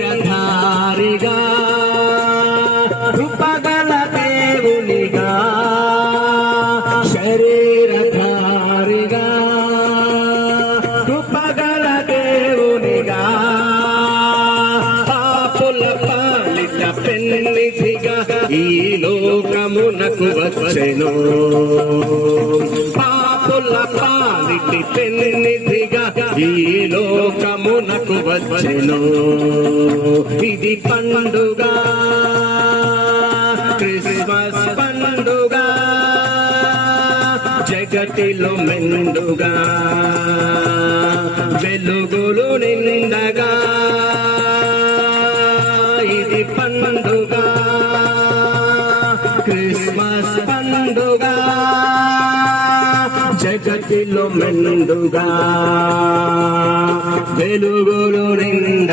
శరీరధారిగా కృపగల దేవునిగా శరీరధారిగా కృపగల దేవునిగా పాపుల పాలిట పెన్నిధిగా ఈ లోకమునకు వచ్చెను పాపుల పాలిటి పెన్నిధిగా ఈ లోకమునకు వచ్చెను ఇది పండుగ క్రిస్మస్ పండుగ జగతిలో మెండుగా వెలుగులు నిండగా ఇది పండుగ క్రిస్మస్ పండుగ జగతిలో మెండుగా వెలుగులు నిండ